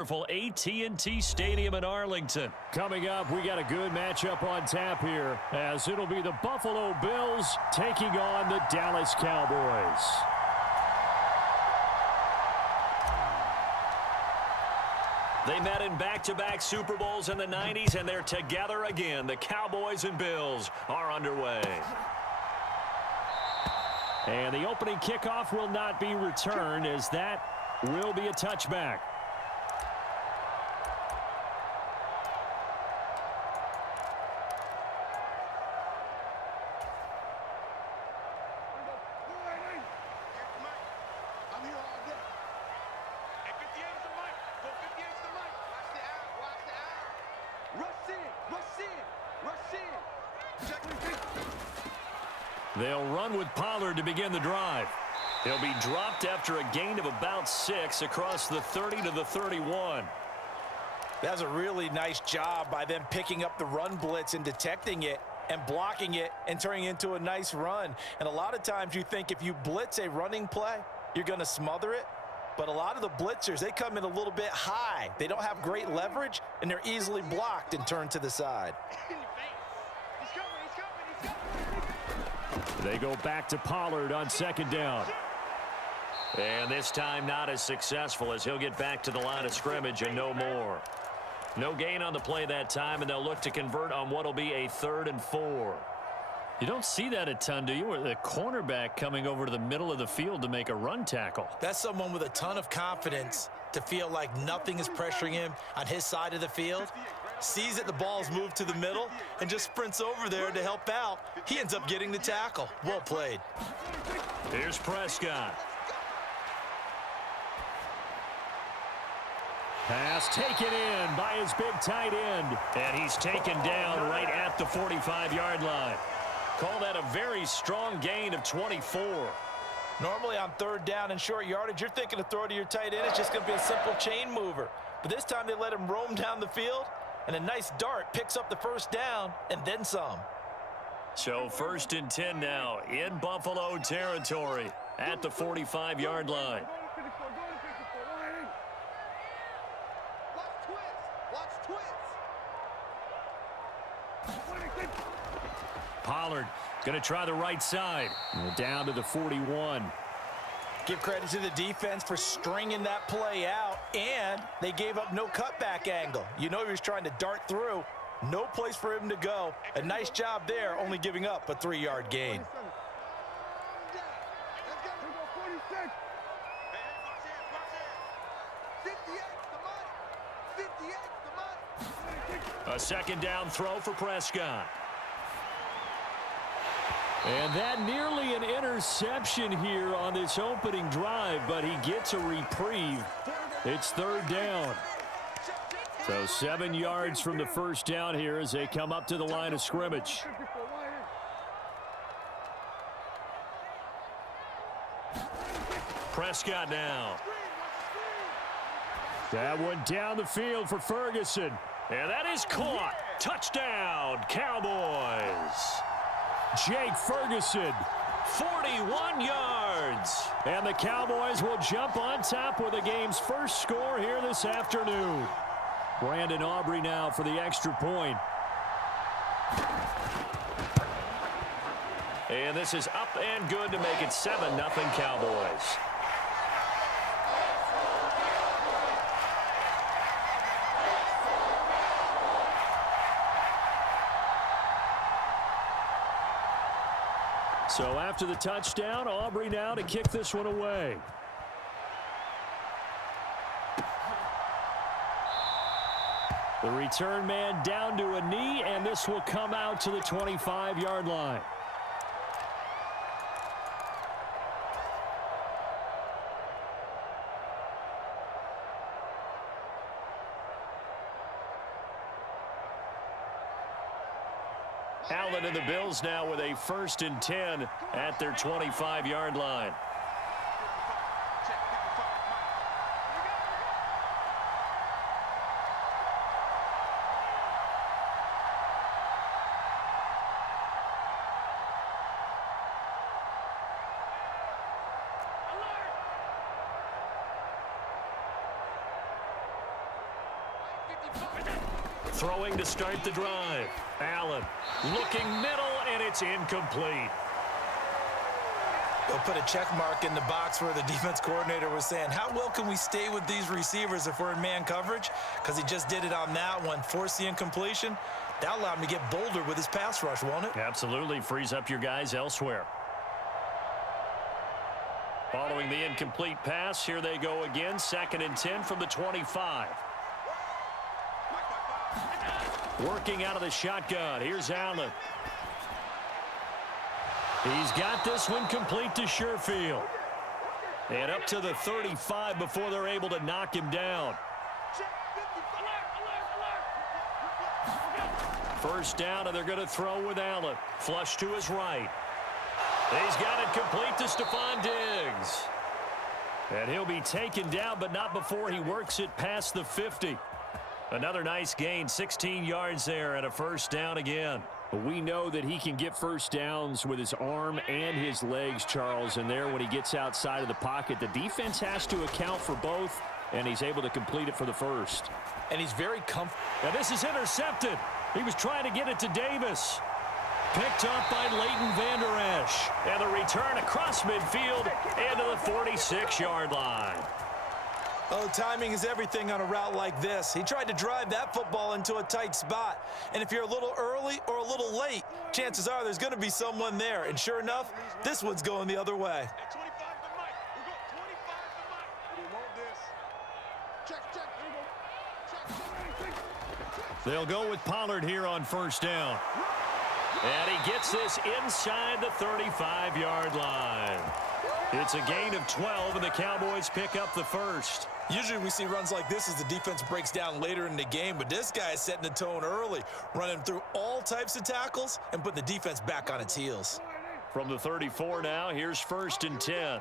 AT&T Stadium in Arlington. Coming up, we got a good matchup on tap here, as it'll be the Buffalo Bills taking on the Dallas Cowboys. They met in back-to-back Super Bowls in the 90s, and they're together again. The Cowboys and Bills are underway. And the opening kickoff will not be returned, as that will be a touchback. They'll run with Pollard to begin the drive. He'll be dropped after a gain of about 6 across the 30 to the 31. That's a really nice job by them picking up the run blitz and detecting it and blocking it and turning it into a nice run. And a lot of times you think if you blitz a running play, you're going to smother it. But a lot of the blitzers, they come in a little bit high. They don't have great leverage, and they're easily blocked and turned to the side. They go back to Pollard on second down. And this time not as successful, as he'll get back to the line of scrimmage and no more. No gain on the play that time, and they'll look to convert on what will be a 3rd and 4. You don't see that a ton, do you? Where the cornerback coming over to the middle of the field to make a run tackle. That's someone with a ton of confidence to feel like nothing is pressuring him on his side of the field. Sees that the ball's moved to the middle and just sprints over there to help out. He ends up getting the tackle. Well played. Here's Prescott. Pass taken in by his big tight end. And he's taken down right at the 45-yard line. Call that a very strong gain of 24. Normally on 3rd down and short yardage, you're thinking to throw to your tight end. It's just going to be a simple chain mover. But this time they let him roam down the field, and a nice dart picks up the 1st down and then some. So 1st and 10 now in Buffalo territory at the 45-yard line. Pollard going to try the right side. Down to the 41. Give credit to the defense for stringing that play out, and they gave up no cutback angle. You know he was trying to dart through. No place for him to go. A nice job there, only giving up a 3-yard gain. A 2nd down throw for Prescott. And that nearly an interception here on this opening drive, but he gets a reprieve. It's 3rd down. So 7 yards from the 1st down here as they come up to the line of scrimmage. Prescott now. That one down the field for Ferguson. And that is caught. Touchdown, Cowboys. Jake Ferguson. 41 yards. And the Cowboys will jump on top with the game's first score here this afternoon. Brandon Aubrey now for the extra point. And this is up and good to make it 7-0 Cowboys. So after the touchdown, Aubrey now to kick this one away. The return man down to a knee, and this will come out to the 25-yard line. Allen and the Bills now with a 1st and 10 at their 25-yard line. Throwing to start the drive. Allen looking middle, and it's incomplete. They'll put a check mark in the box where the defense coordinator was saying, how well can we stay with these receivers if we're in man coverage? Because he just did it on that one, forced the incompletion. That allowed him to get bolder with his pass rush, won't it? Absolutely. Frees up your guys elsewhere. Following the incomplete pass, here they go again. 2nd and 10 from the 25. Working out of the shotgun. Here's Allen. He's got this one complete to Sherfield. And up to the 35 before they're able to knock him down. First down, and they're going to throw with Allen. Flush to his right. He's got it complete to Stephon Diggs. And he'll be taken down, but not before he works it past the 50. Another nice gain, 16 yards there, and a first down again. We know that he can get first downs with his arm and his legs, Charles, and there when he gets outside of the pocket, the defense has to account for both, and he's able to complete it for the first. And he's very comfortable. Now this is intercepted. He was trying to get it to Davis. Picked up by Leighton Vander Esch. And the return across midfield into the 46-yard line. Oh, timing is everything on a route like this. He tried to drive that football into a tight spot. And if you're a little early or a little late, chances are there's going to be someone there. And sure enough, this one's going the other way. They'll go with Pollard here on first down. And he gets this inside the 35-yard line. It's a gain of 12, and the Cowboys pick up the first. Usually we see runs like this as the defense breaks down later in the game, but this guy is setting the tone early, running through all types of tackles and putting the defense back on its heels. From the 34 now, here's 1st and 10.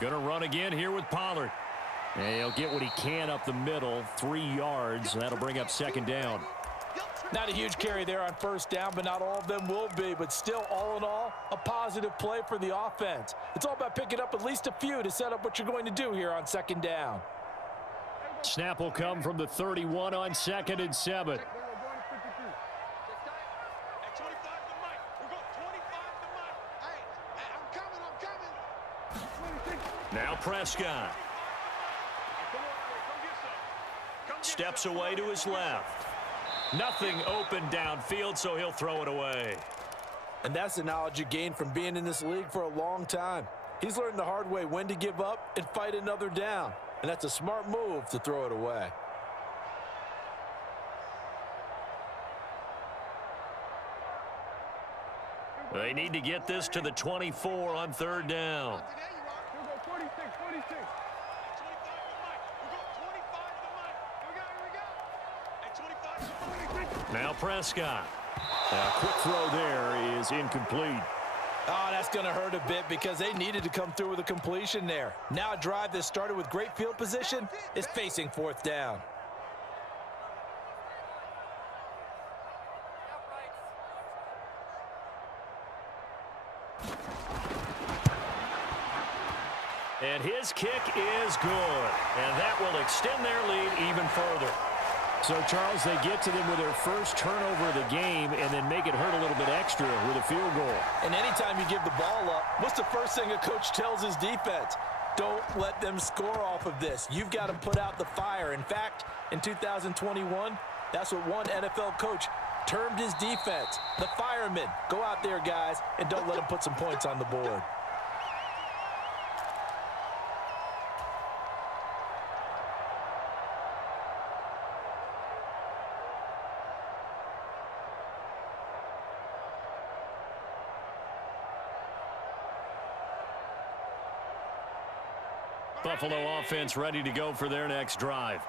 Gonna run again here with Pollard. And he'll get what he can up the middle, 3 yards. That'll bring up 2nd down. Not a huge carry there on first down, but not all of them will be. But still, all in all, a positive play for the offense. It's all about picking up at least a few to set up what you're going to do here on 2nd down. Snap will come from the 31 on 2nd and 7. Now Prescott. Steps away to his left. Nothing open downfield, so he'll throw it away. And that's the knowledge you gain from being in this league for a long time. He's learned the hard way when to give up and fight another down. And that's a smart move to throw it away. They need to get this to the 24 on 3rd down. Now Prescott. A quick throw there is incomplete. Oh, that's going to hurt a bit because they needed to come through with a completion there. Now a drive that started with great field position is facing 4th down. And his kick is good. And that will extend their lead even further. So, Charles, they get to them with their first turnover of the game and then make it hurt a little bit extra with a field goal. And anytime you give the ball up, what's the first thing a coach tells his defense? Don't let them score off of this. You've got to put out the fire. In fact, in 2021, that's what one NFL coach termed his defense. The firemen. Go out there, guys, and don't let them put some points on the board. Buffalo offense ready to go for their next drive.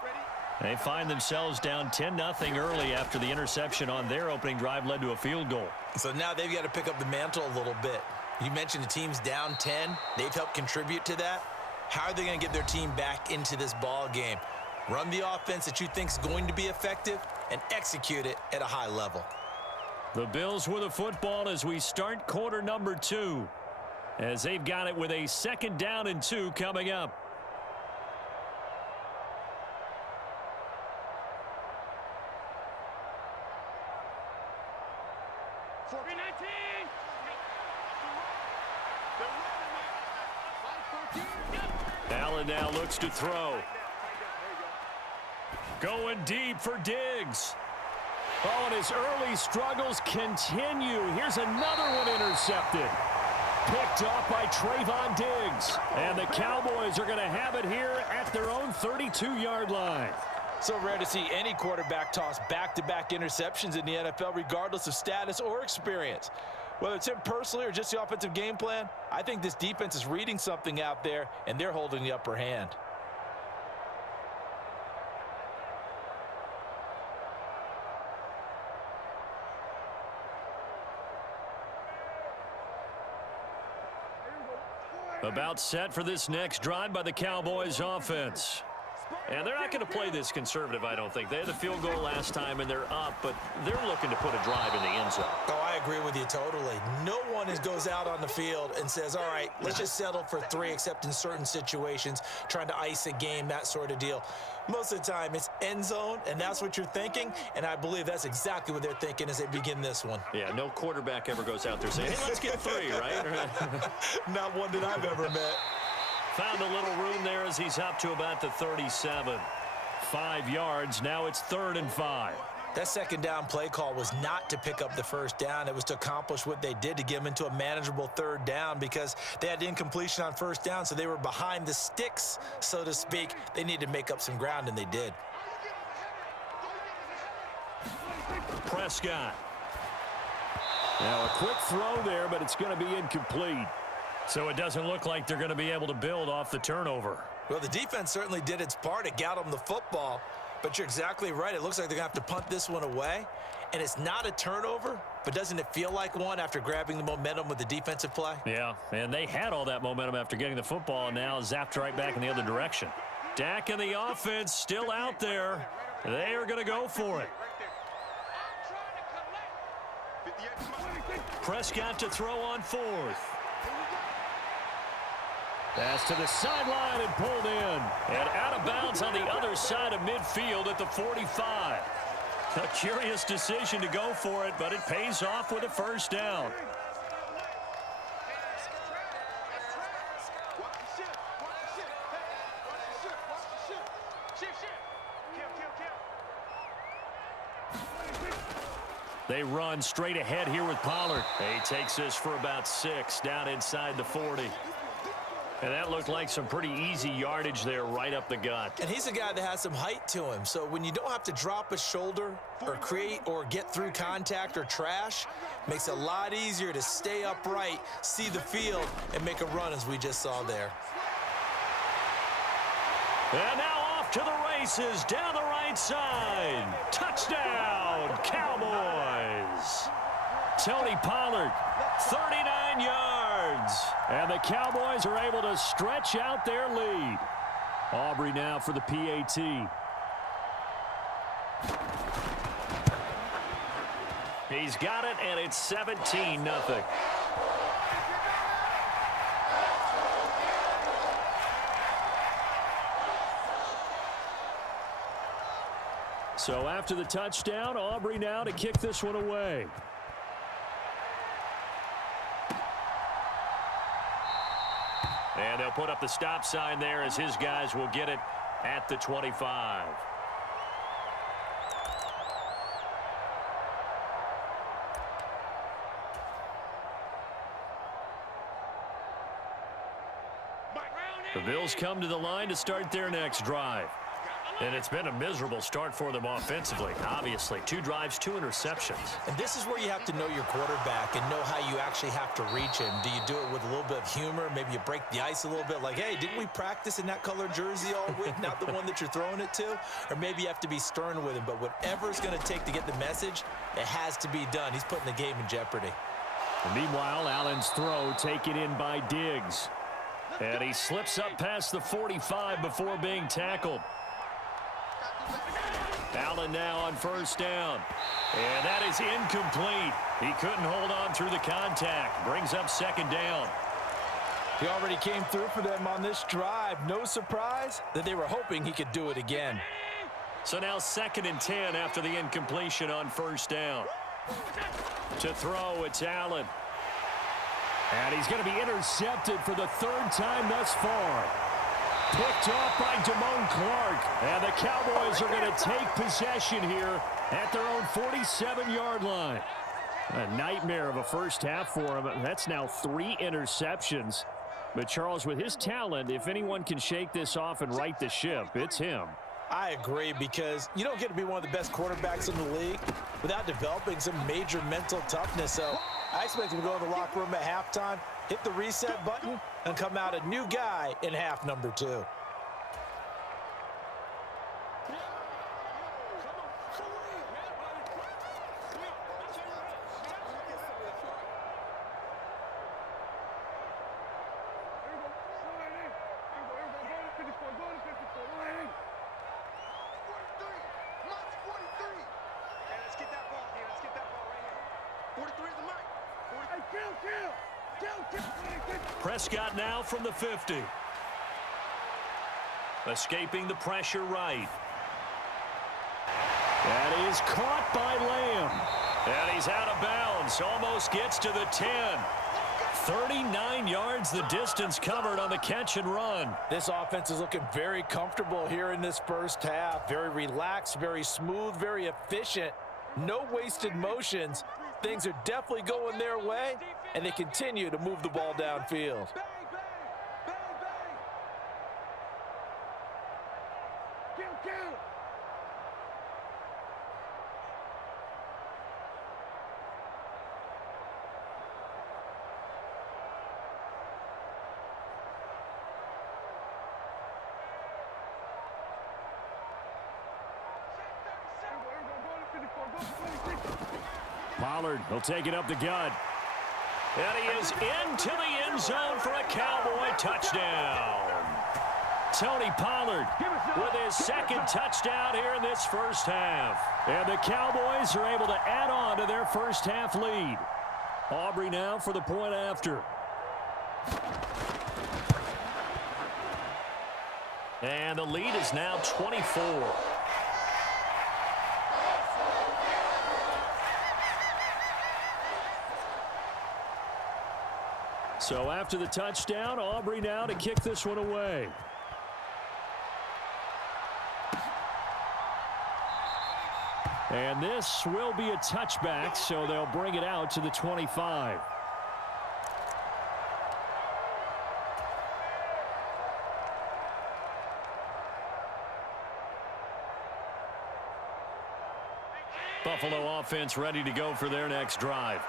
They find themselves down 10-0 early after the interception on their opening drive led to a field goal. So now they've got to pick up the mantle a little bit. You mentioned the team's down 10. They've helped contribute to that. How are they going to get their team back into this ball game? Run the offense that you think is going to be effective and execute it at a high level. The Bills with a football as we start quarter number 2. as they've got it with a 2nd down and 2 coming up. Allen now looks to throw. Going deep for Diggs. Oh, and his early struggles continue. Here's another one intercepted. Picked off by Trayvon Diggs. And the Cowboys are going to have it here at their own 32-yard line. So rare to see any quarterback toss back-to-back interceptions in the NFL, regardless of status or experience. Whether it's him personally or just the offensive game plan, I think this defense is reading something out there, and they're holding the upper hand. About set for this next drive by the Cowboys offense. And they're not going to play this conservative, I don't think. They had the field goal last time, and they're up, but they're looking to put a drive in the end zone. Oh, I agree with you totally. No one goes out on the field and says, all right, let's just settle for 3, except in certain situations, trying to ice a game, that sort of deal. Most of the time, it's end zone, and that's what you're thinking, and I believe that's exactly what they're thinking as they begin this one. Yeah, no quarterback ever goes out there saying, hey, let's get 3, right? Not one that I've ever met. Found a little room there as he's up to about the 37. 5 yards. Now it's 3rd and 5. That 2nd down play call was not to pick up the 1st down. It was to accomplish what they did, to get them into a manageable 3rd down, because they had incompletion on 1st down, so they were behind the sticks, so to speak. They needed to make up some ground, and they did. Prescott. Now a quick throw there, but it's going to be incomplete. So it doesn't look like they're going to be able to build off the turnover. Well, the defense certainly did its part. It got them the football. But you're exactly right. It looks like they're going to have to punt this one away. And it's not a turnover, but doesn't it feel like one after grabbing the momentum with the defensive play? Yeah, and they had all that momentum after getting the football, and now zapped right back in the other direction. Dak and the offense still out there. They are going to go for it. Prescott to throw on 4th. Pass to the sideline and pulled in. And out of bounds on the other side of midfield at the 45. A curious decision to go for it, but it pays off with a 1st down. They run straight ahead here with Pollard. He takes this for about 6 down inside the 40. And that looked like some pretty easy yardage there right up the gut. And he's a guy that has some height to him. So when you don't have to drop a shoulder or create or get through contact or trash, makes it a lot easier to stay upright, see the field, and make a run as we just saw there. And now off to the races down the right side. Touchdown, Cowboys. Tony Pollard, 39 yards. And the Cowboys are able to stretch out their lead. Aubrey now for the PAT. He's got it, and it's 17-0. So after the touchdown, Aubrey now to kick this one away. And they'll put up the stop sign there as his guys will get it at the 25. The Bills come to the line to start their next drive. And it's been a miserable start for them offensively. Obviously, 2 drives, 2 interceptions. And this is where you have to know your quarterback and know how you actually have to reach him. Do you do it with a little bit of humor? Maybe you break the ice a little bit, like, hey, didn't we practice in that color jersey all week, not the one that you're throwing it to? Or maybe you have to be stern with him. But whatever it's going to take to get the message, it has to be done. He's putting the game in jeopardy. And meanwhile, Allen's throw taken in by Diggs. And he slips up past the 45 before being tackled. Allen now on 1st down. And that is incomplete. He couldn't hold on through the contact. Brings up 2nd down. He already came through for them on this drive. No surprise that they were hoping he could do it again. So now 2nd and 10 after the incompletion on 1st down. To throw, it's Allen. And he's going to be intercepted for the 3rd time thus far. Picked off by Damone Clark. And the Cowboys are going to take possession here at their own 47-yard line. A nightmare of a first half for him. That's now 3 interceptions. But, Charles, with his talent, if anyone can shake this off and right the ship, it's him. I agree, because you don't get to be one of the best quarterbacks in the league without developing some major mental toughness. So I expect him to go in the locker room at halftime, hit the reset button, and come out a new guy in half number 2. Prescott now from the 50. Escaping the pressure right. That is caught by Lamb. And he's out of bounds. Almost gets to the 10. 39 yards the distance covered on the catch and run. This offense is looking very comfortable here in this first half. Very relaxed, very smooth, very efficient. No wasted motions. Things are definitely going their way, and they continue to move the ball downfield. Pollard will take it up the gut. And he is into the end zone for a Cowboy touchdown. Tony Pollard with his 2nd touchdown here in this first half. And the Cowboys are able to add on to their first half lead. Aubrey now for the point after. And the lead is now 24. So after the touchdown, Aubrey now to kick this one away. And this will be a touchback, so they'll bring it out to the 25. Buffalo offense ready to go for their next drive.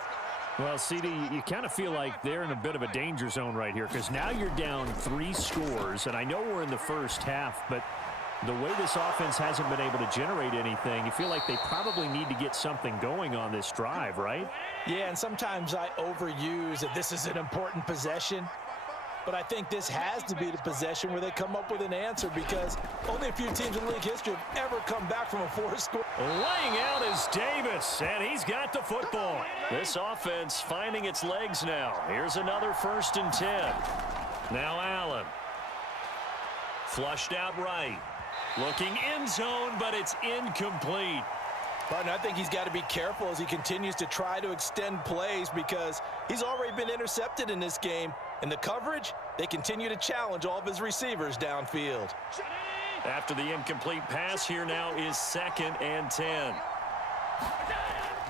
Well, CD, you kind of feel like they're in a bit of a danger zone right here, because now you're down 3 scores, and I know we're in the first half, but the way this offense hasn't been able to generate anything, you feel like they probably need to get something going on this drive, right? Yeah, and sometimes I overuse that this is an important possession. But I think this has to be the possession where they come up with an answer, because only a few teams in league history have ever come back from a 4-score. Laying out is Davis, and he's got the football. This offense finding its legs now. Here's another 1st and 10. Now Allen. Flushed out right. Looking end zone, but it's incomplete. But I think he's got to be careful as he continues to try to extend plays, because he's already been intercepted in this game. In the coverage, they continue to challenge all of his receivers downfield. After the incomplete pass, here now is 2nd and 10.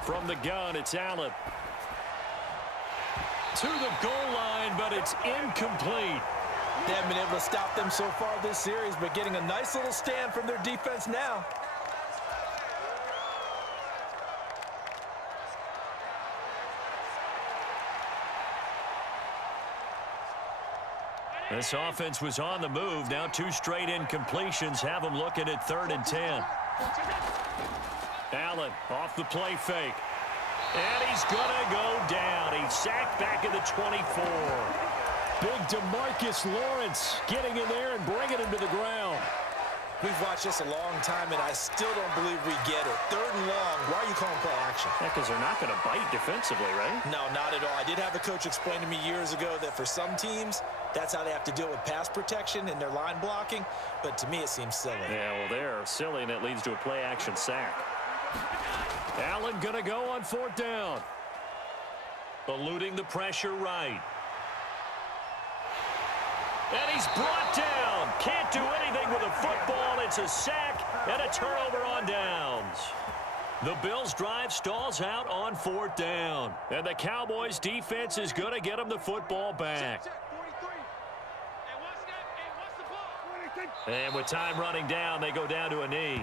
From the gun, it's Allen. To the goal line, but it's incomplete. They haven't been able to stop them so far this series, but getting a nice little stand from their defense now. This offense was on the move. Now 2 straight incompletions have them looking at 3rd and 10. Allen off the play fake. And he's going to go down. He's sacked back at the 24. Big DeMarcus Lawrence getting in there and bringing him to the ground. We've watched this a long time, and I still don't believe we get it. 3rd and long. Why are you calling play action? Yeah, because they're not going to bite defensively, right? No, not at all. I did have a coach explain to me years ago that for some teams, that's how they have to deal with pass protection and their line blocking. But to me, it seems silly. Yeah, well, they're silly, and it leads to a play action sack. Allen going to go on 4th down. Eluding the pressure right. And he's brought down. Can't do anything with a football. It's a sack and a turnover on downs. The Bills' drive stalls out on 4th down. And the Cowboys' defense is going to get them the football back. And with time running down, they go down to a knee.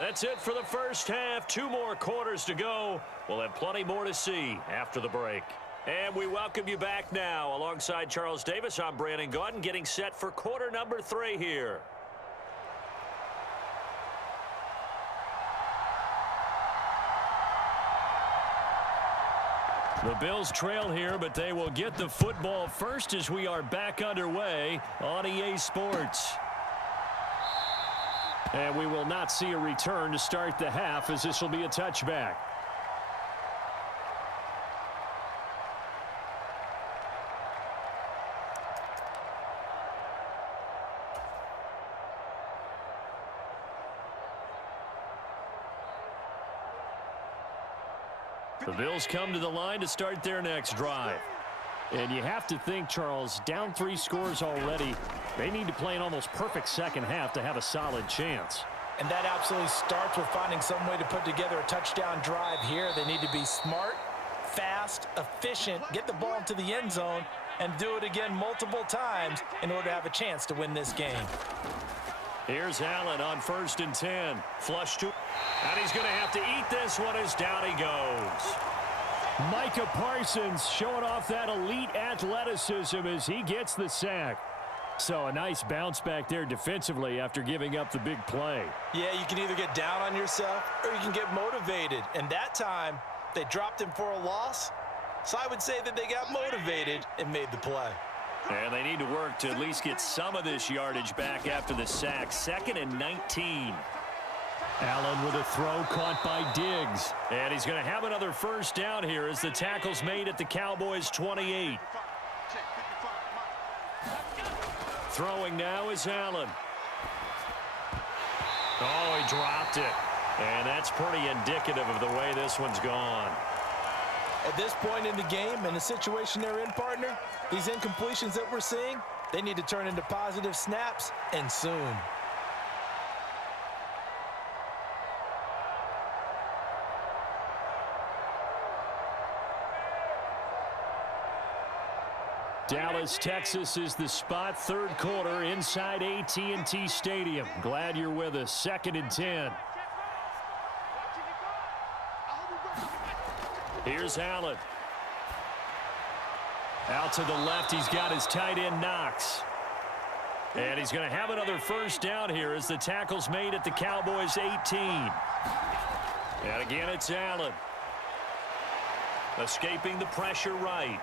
That's it for the first half. 2 more quarters to go. We'll have plenty more to see after the break. And we welcome you back now. Alongside Charles Davis, I'm Brandon Gaudin, getting set for quarter number 3 here. The Bills trail here, but they will get the football first as we are back underway on EA Sports. And we will not see a return to start the half, as this will be a touchback. The Bills come to the line to start their next drive. And you have to think, Charles, down 3 scores already. They need to play an almost perfect second half to have a solid chance. And that absolutely starts with finding some way to put together a touchdown drive here. They need to be smart, fast, efficient, get the ball into the end zone, and do it again multiple times in order to have a chance to win this game. Here's Allen on 1st and 10. Flush to... And he's going to have to eat this one as down he goes. Micah Parsons showing off that elite athleticism as he gets the sack. So a nice bounce back there defensively after giving up the big play. Yeah, you can either get down on yourself or you can get motivated. And that time, they dropped him for a loss. So I would say that they got motivated and made the play. And they need to work to at least get some of this yardage back after the sack. 2nd and 19. Allen with a throw caught by Diggs. And he's going to have another first down here as the tackle's made at the Cowboys' 28. Throwing now is Allen. Oh, he dropped it. And that's pretty indicative of the way this one's gone. At this point in the game, in the situation they're in, partner, these incompletions that we're seeing, they need to turn into positive snaps, and soon. Dallas, Texas is the spot. 3rd quarter inside AT&T Stadium. Glad you're with us. 2nd and 10. Here's Allen. Out to the left, he's got his tight end Knox. And he's going to have another first down here as the tackle's made at the Cowboys' 18. And again, it's Allen. Escaping the pressure right.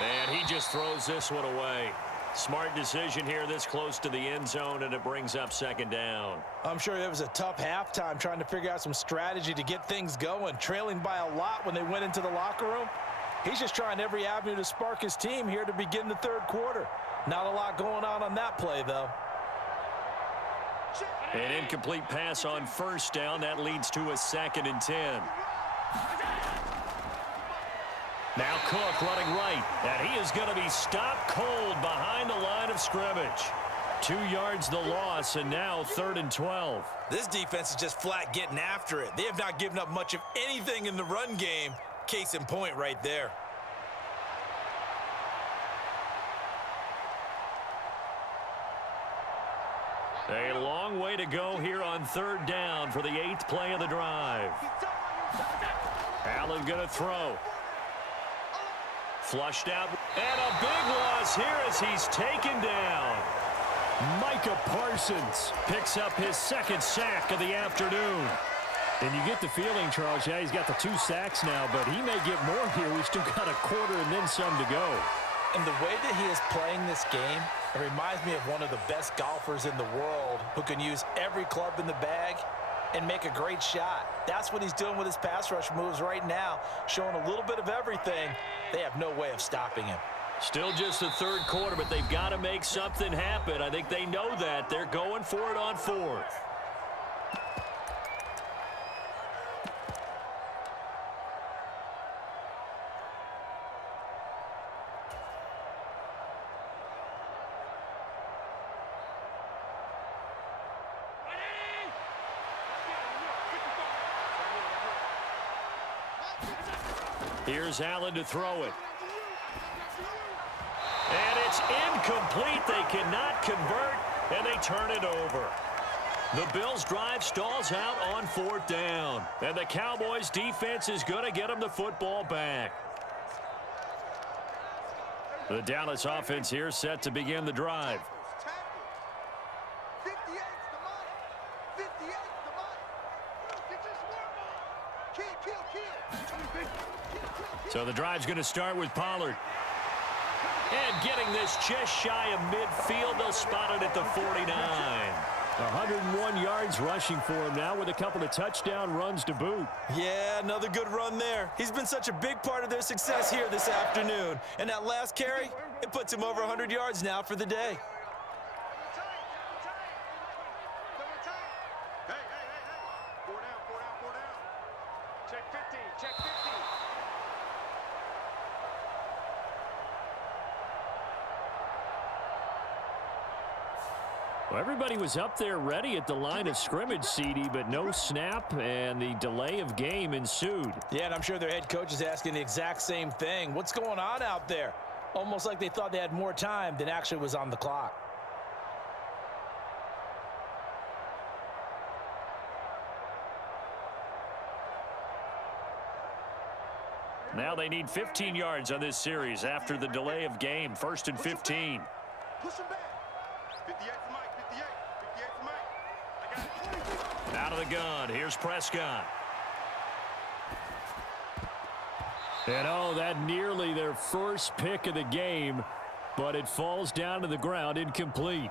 And he just throws this one away. Smart decision here this close to the end zone, and it brings up 2nd down. I'm sure it was a tough halftime trying to figure out some strategy to get things going, trailing by a lot when they went into the locker room. He's just trying every avenue to spark his team here to begin the 3rd quarter. Not a lot going on that play, though. An incomplete pass on first down. That leads to a 2nd and 10. Now Cook running right, and he is going to be stopped cold behind the line of scrimmage. 2 yards the loss, and now 3rd and 12. This defense is just flat getting after it. They have not given up much of anything in the run game. Case in point right there. A long way to go here on 3rd down for the 8th play of the drive. Allen going to throw. Flushed out. And a big loss here as he's taken down. Micah Parsons picks up his 2nd sack of the afternoon. And you get the feeling, Charles, yeah, he's got the 2 sacks now, but he may get more here. We've still got a quarter and then some to go. And the way that he is playing this game, it reminds me of one of the best golfers in the world who can use every club in the bag and make a great shot. That's what he's doing with his pass rush moves right now, showing a little bit of everything. They have no way of stopping him. Still just the third quarter, but they've got to make something happen. I think they know that. They're going for it on fourth. Here's Allen to throw it. And it's incomplete. They cannot convert, and they turn it over. The Bills' drive stalls out on fourth down. And the Cowboys' defense is going to get them the football back. The Dallas offense here set to begin the drive. So the drive's going to start with Pollard. And getting this just shy of midfield, they'll spot it at the 49. 101 yards rushing for him now with a couple of touchdown runs to boot. Yeah, another good run there. He's been such a big part of their success here this afternoon. And that last carry, it puts him over 100 yards now for the day. Well, everybody was up there ready at the line of scrimmage, CD, but no snap, and the delay of game ensued. Yeah, and I'm sure their head coach is asking the exact same thing. What's going on out there? Almost like they thought they had more time than actually was on the clock. Now they need 15 yards on this series after the delay of game. 1st and 15. Push him back. 58 for Mike. 58 for Mike. I got it. Out of the gun. Here's Prescott. And oh, that nearly their first pick of the game, but it falls down to the ground incomplete.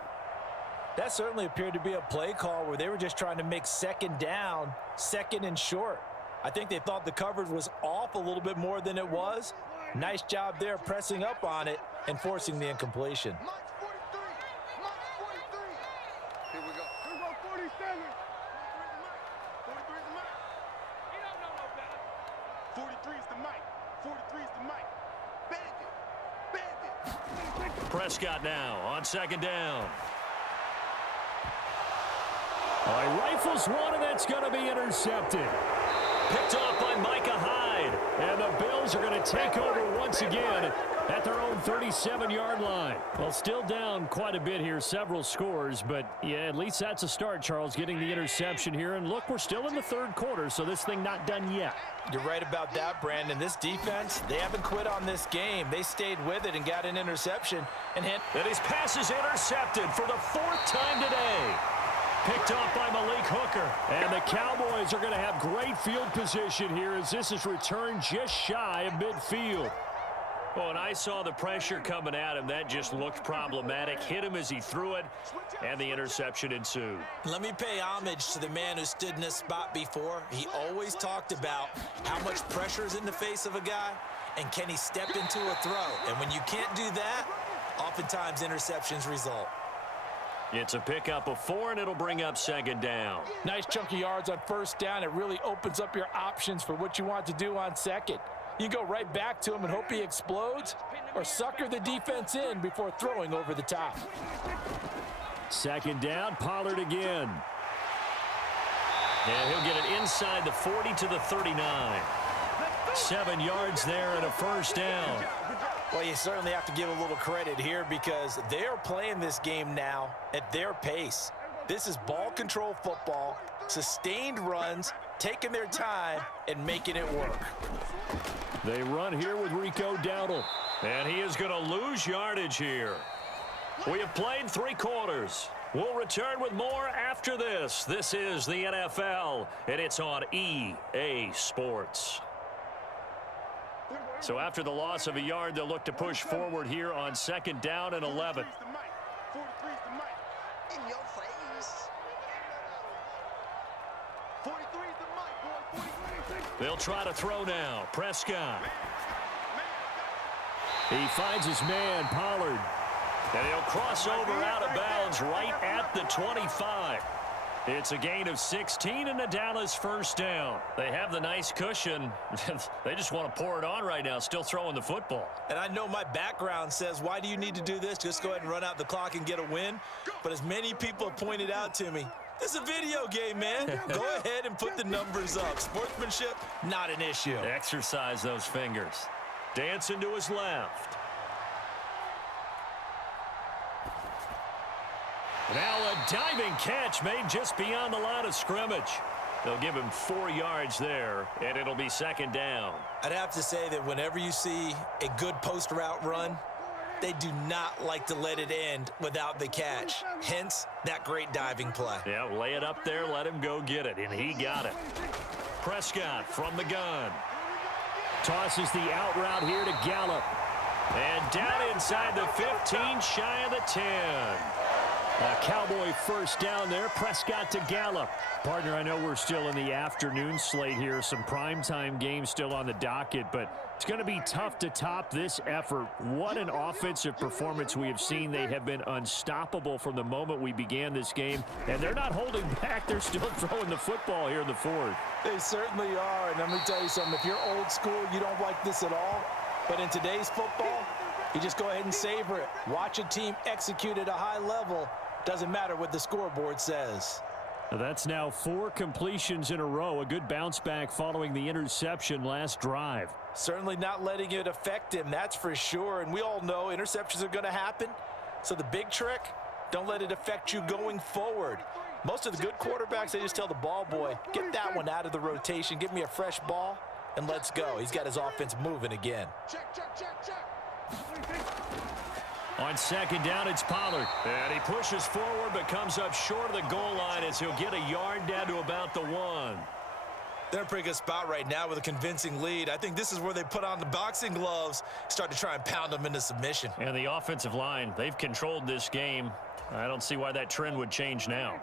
That certainly appeared to be a play call where they were just trying to make second down, second and short. I think they thought the coverage was off a little bit more than it was. Nice job there pressing up on it and forcing the incompletion. Mike's 43. Mike's 43. Here we go. Here we go, 47. 43 is the Mike. He don't know no better. 43 is the Mike. 43 is the Mike. Bandit. Bandit. Prescott now on second down. Oh, he rifles one, and that's going to be intercepted. Picked off by Micah Hyde. And the Bills are going to take over once again at their own 37-yard line. Well, still down quite a bit here, several scores. But, yeah, at least that's a start, Charles, getting the interception here. And, look, we're still in the third quarter, so this thing not done yet. You're right about that, Brandon. This defense, they haven't quit on this game. They stayed with it and got an interception. And his pass is intercepted for the 4th time today. Picked off by Malik Hooker. And the Cowboys are going to have great field position here as this is returned just shy of midfield. Well, and I saw the pressure coming at him. That just looked problematic. Hit him as he threw it, and the interception ensued. Let me pay homage to the man who stood in this spot before. He always talked about how much pressure is in the face of a guy, and can he step into a throw. And when you can't do that, oftentimes interceptions result. It's a pickup of 4, and it'll bring up second down. Nice chunk of yards on first down. It really opens up your options for what you want to do on second. You go right back to him and hope he explodes, or sucker the defense in before throwing over the top. Second down, Pollard again. And he'll get it inside the 40 to the 39. 7 yards there and a first down. Well, you certainly have to give a little credit here because they are playing this game now at their pace. This is ball control football, sustained runs, taking their time, and making it work. They run here with Rico Dowdle. And he is going to lose yardage here. We have played 3 quarters. We'll return with more after this. This is the NFL, and it's on EA Sports. So after the loss of a yard, they'll look to push forward here on 2nd down and 11. 43's the mic. In your face. 43's the mic, boy. 43. They'll try to throw now. Prescott. He finds his man, Pollard. And he'll cross over out of bounds right at the 25. It's a gain of 16 and a Dallas first down. They have the nice cushion. They just want to pour it on right now, still throwing the football. And I know my background says, why do you need to do this? Just go ahead and run out the clock and get a win. But as many people have pointed out to me, this is a video game, man. Go ahead and put the numbers up. Sportsmanship, not an issue. Exercise those fingers. Dancing to his left. Now a diving catch made just beyond the line of scrimmage. They'll give him 4 yards there, and it'll be 2nd down. I'd have to say that whenever you see a good post route run, they do not like to let it end without the catch. Hence, that great diving play. Yeah, lay it up there, let him go get it, and he got it. Prescott from the gun. Tosses the out route here to Gallup. And down inside the 15, shy of the 10. A Cowboy first down there. Prescott to Gallup. Partner, I know we're still in the afternoon slate here. Some primetime games still on the docket, but it's going to be tough to top this effort. What an offensive performance we have seen. They have been unstoppable from the moment we began this game, and they're not holding back. They're still throwing the football here in the 4th. They certainly are, and let me tell you something. If you're old school, you don't like this at all. But in today's football, you just go ahead and savor it. Watch a team execute at a high level. Doesn't matter what the scoreboard says. That's now 4 completions in a row. A good bounce back following the interception last drive. Certainly not letting it affect him, that's for sure. And we all know interceptions are going to happen. So the big trick, don't let it affect you going forward. Most of the good quarterbacks, they just tell the ball boy, get that one out of the rotation, give me a fresh ball, and let's go. He's got his offense moving again. Check, check, check, check. On 2nd down, it's Pollard. And he pushes forward but comes up short of the goal line as he'll get a yard down to about the 1. They're in a pretty good spot right now with a convincing lead. I think this is where they put on the boxing gloves, start to try and pound them into submission. And the offensive line, they've controlled this game. I don't see why that trend would change now.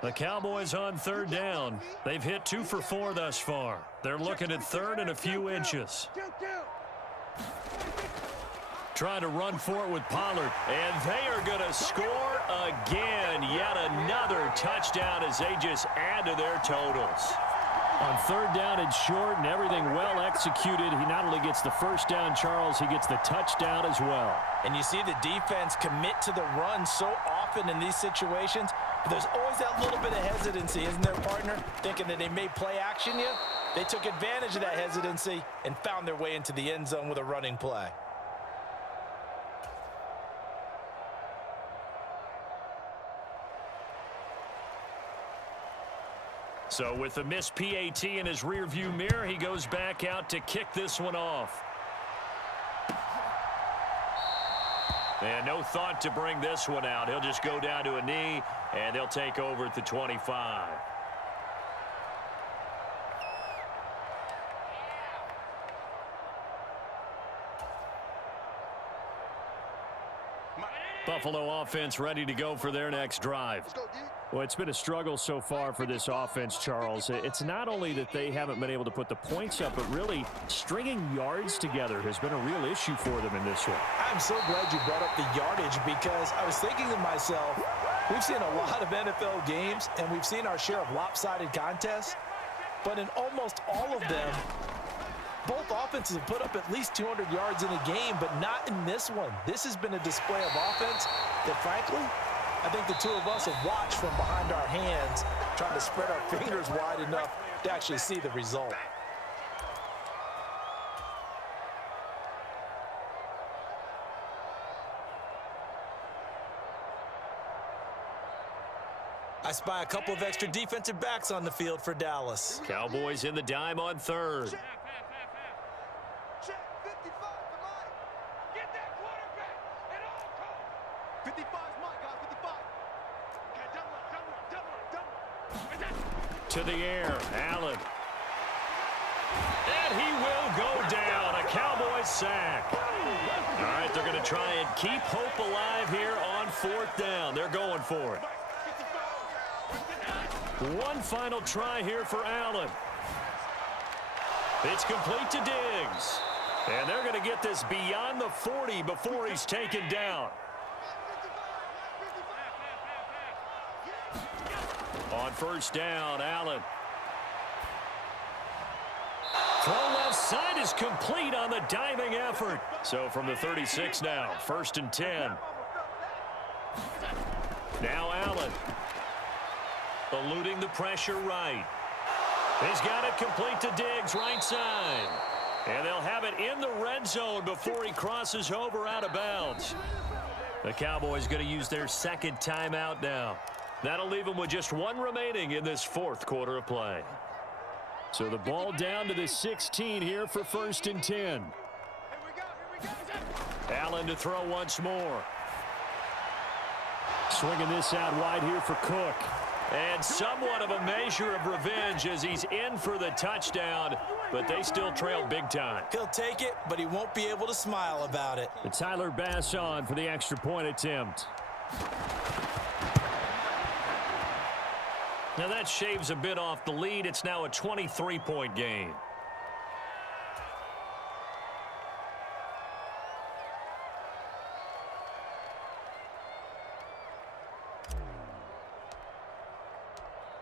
The Cowboys on 3rd down. They've hit 2 for 4 thus far. They're looking at 3rd and a few inches. Trying to run for it with Pollard. And they are going to score again. Yet another touchdown as they just add to their totals. On 3rd down and short and everything well executed. He not only gets the first down, Charles, he gets the touchdown as well. And you see the defense commit to the run so often in these situations. But there's always that little bit of hesitancy, isn't there, partner? Thinking that they may play action you. They took advantage of that hesitancy and found their way into the end zone with a running play. So with the missed PAT in his rearview mirror, he goes back out to kick this one off. And no thought to bring this one out. He'll just go down to a knee, and they'll take over at the 25. Buffalo offense ready to go for their next drive. Well, it's been a struggle so far for this offense, Charles. It's not only that they haven't been able to put the points up, but really stringing yards together has been a real issue for them in this one. I'm so glad you brought up the yardage because I was thinking to myself, we've seen a lot of NFL games and we've seen our share of lopsided contests, but in almost all of them, both offenses have put up at least 200 yards in a game, but not in this one. This has been a display of offense that, frankly, I think the two of us have watched from behind our hands, trying to spread our fingers wide enough to actually see the result. I spy a couple of extra defensive backs on the field for Dallas. Cowboys in the dime on 3rd. To the air, Allen. And he will go down. A Cowboy Cowboys sack. All right, they're going to try and keep hope alive here on 4th down. They're going for it. One final try here for Allen. It's complete to Diggs. And they're going to get this beyond the 40 before he's taken down. On 1st down, Allen. Throw left side is complete on the diving effort. So from the 36 now, 1st and 10. Now Allen. Eluding the pressure right. He's got it complete to Diggs, right side. And they'll have it in the red zone before he crosses over out of bounds. The Cowboys going to use their 2nd timeout now. That'll leave them with just 1 remaining in this 4th quarter of play. So the ball down to the 16 here for 1st and 10. Allen to throw once more. Swinging this out wide here for Cook. And somewhat of a measure of revenge as he's in for the touchdown, but they still trail big time. He'll take it, but he won't be able to smile about it. And Tyler Bass on for the extra point attempt. Now that shaves a bit off the lead. It's now a 23-point game.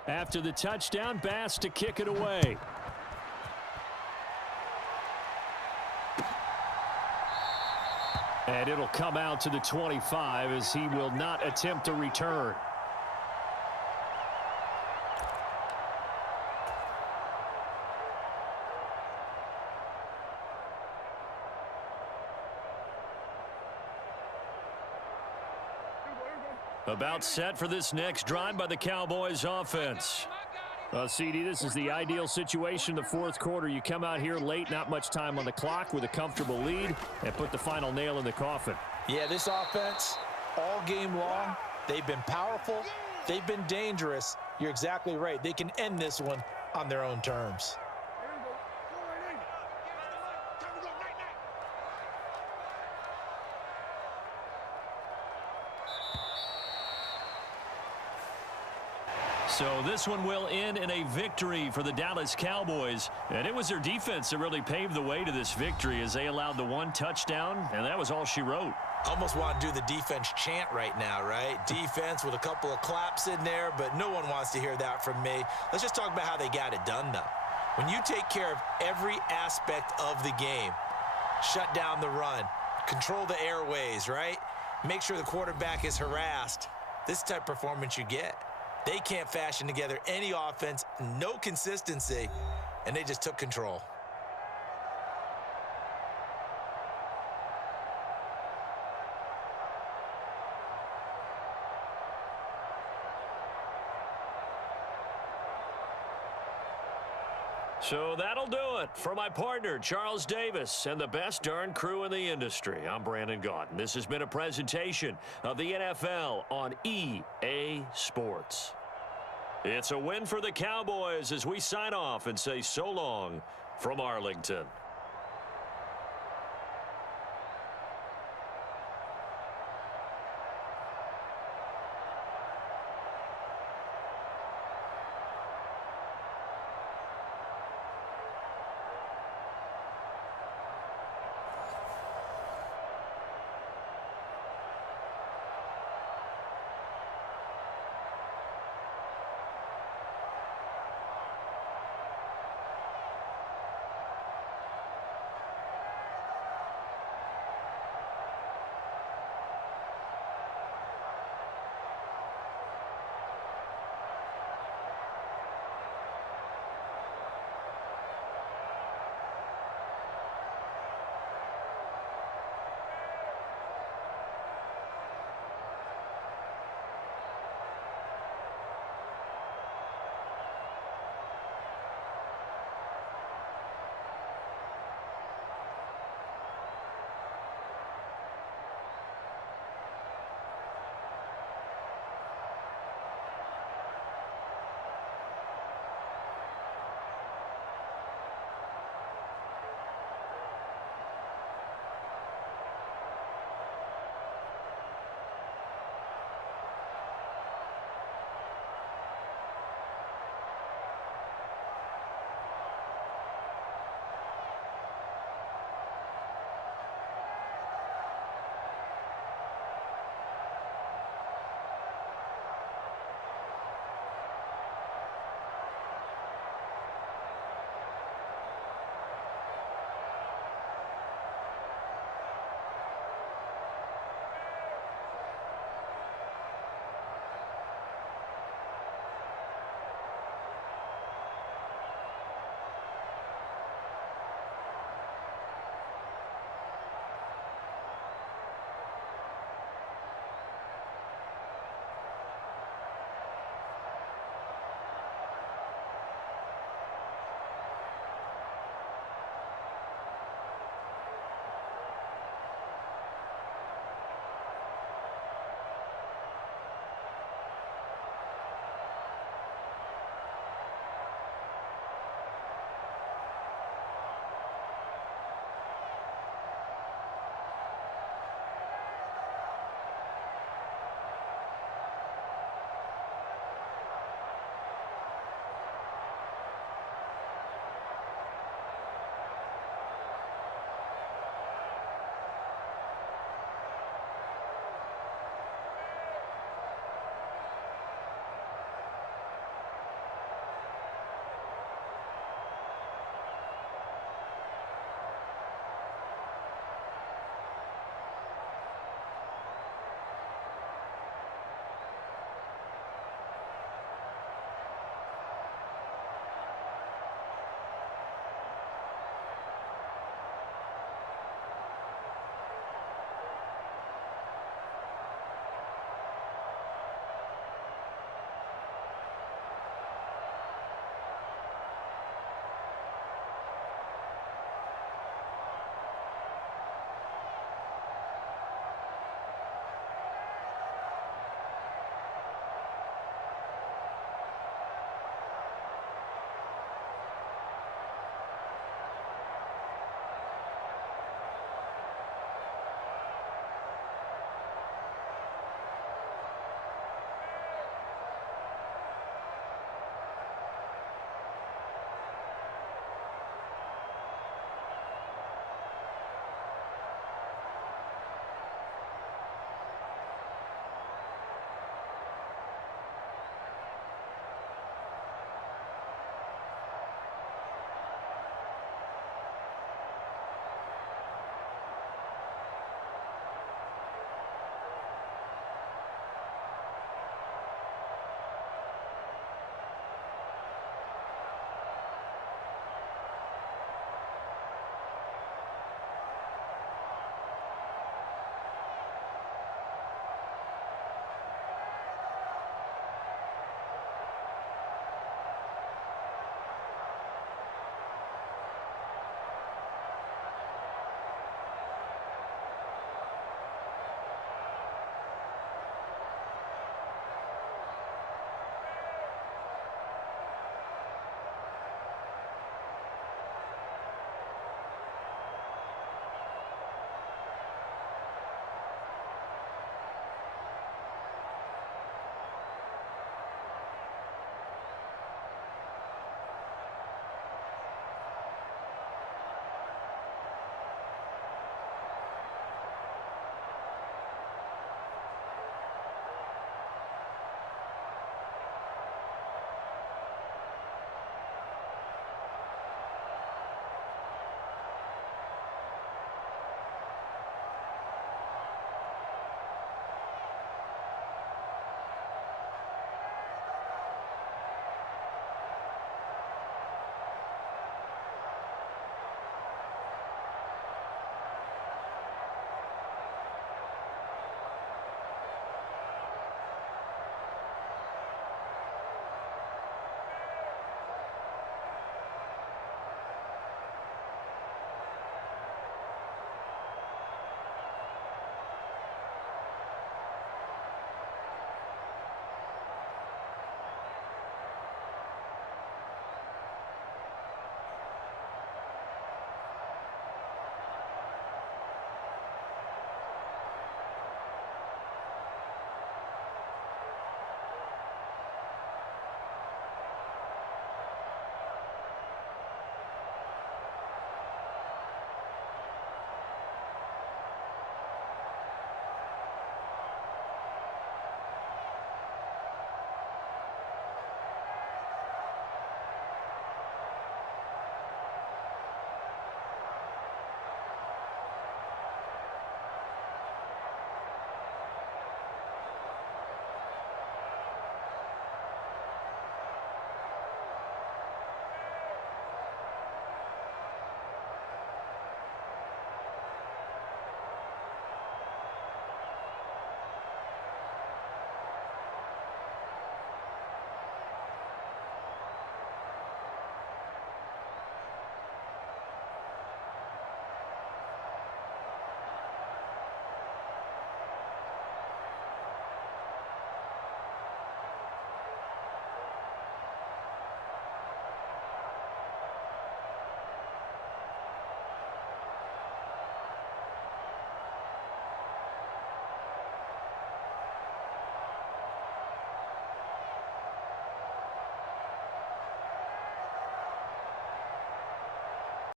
After the touchdown, Bass to kick it away. And it'll come out to the 25 as he will not attempt a return. About set for this next drive by the Cowboys offense. CD, this is the ideal situation in the 4th quarter. You come out here late, not much time on the clock with a comfortable lead, and put the final nail in the coffin. Yeah, this offense, all game long, they've been powerful, they've been dangerous. You're exactly right. They can end this one on their own terms. So this one will end in a victory for the Dallas Cowboys. And it was their defense that really paved the way to this victory as they allowed the 1 touchdown, and that was all she wrote. Almost want to do the defense chant right now, right? Defense with a couple of claps in there, but no one wants to hear that from me. Let's just talk about how they got it done, though. When you take care of every aspect of the game, shut down the run, control the airways, right? Make sure the quarterback is harassed. This type of performance you get. They can't fashion together any offense, no consistency, and they just took control. So that'll do it. For my partner, Charles Davis, and the best darn crew in the industry, I'm Brandon Gaudin. This has been a presentation of the NFL on EA Sports. It's a win for the Cowboys as we sign off and say so long from Arlington.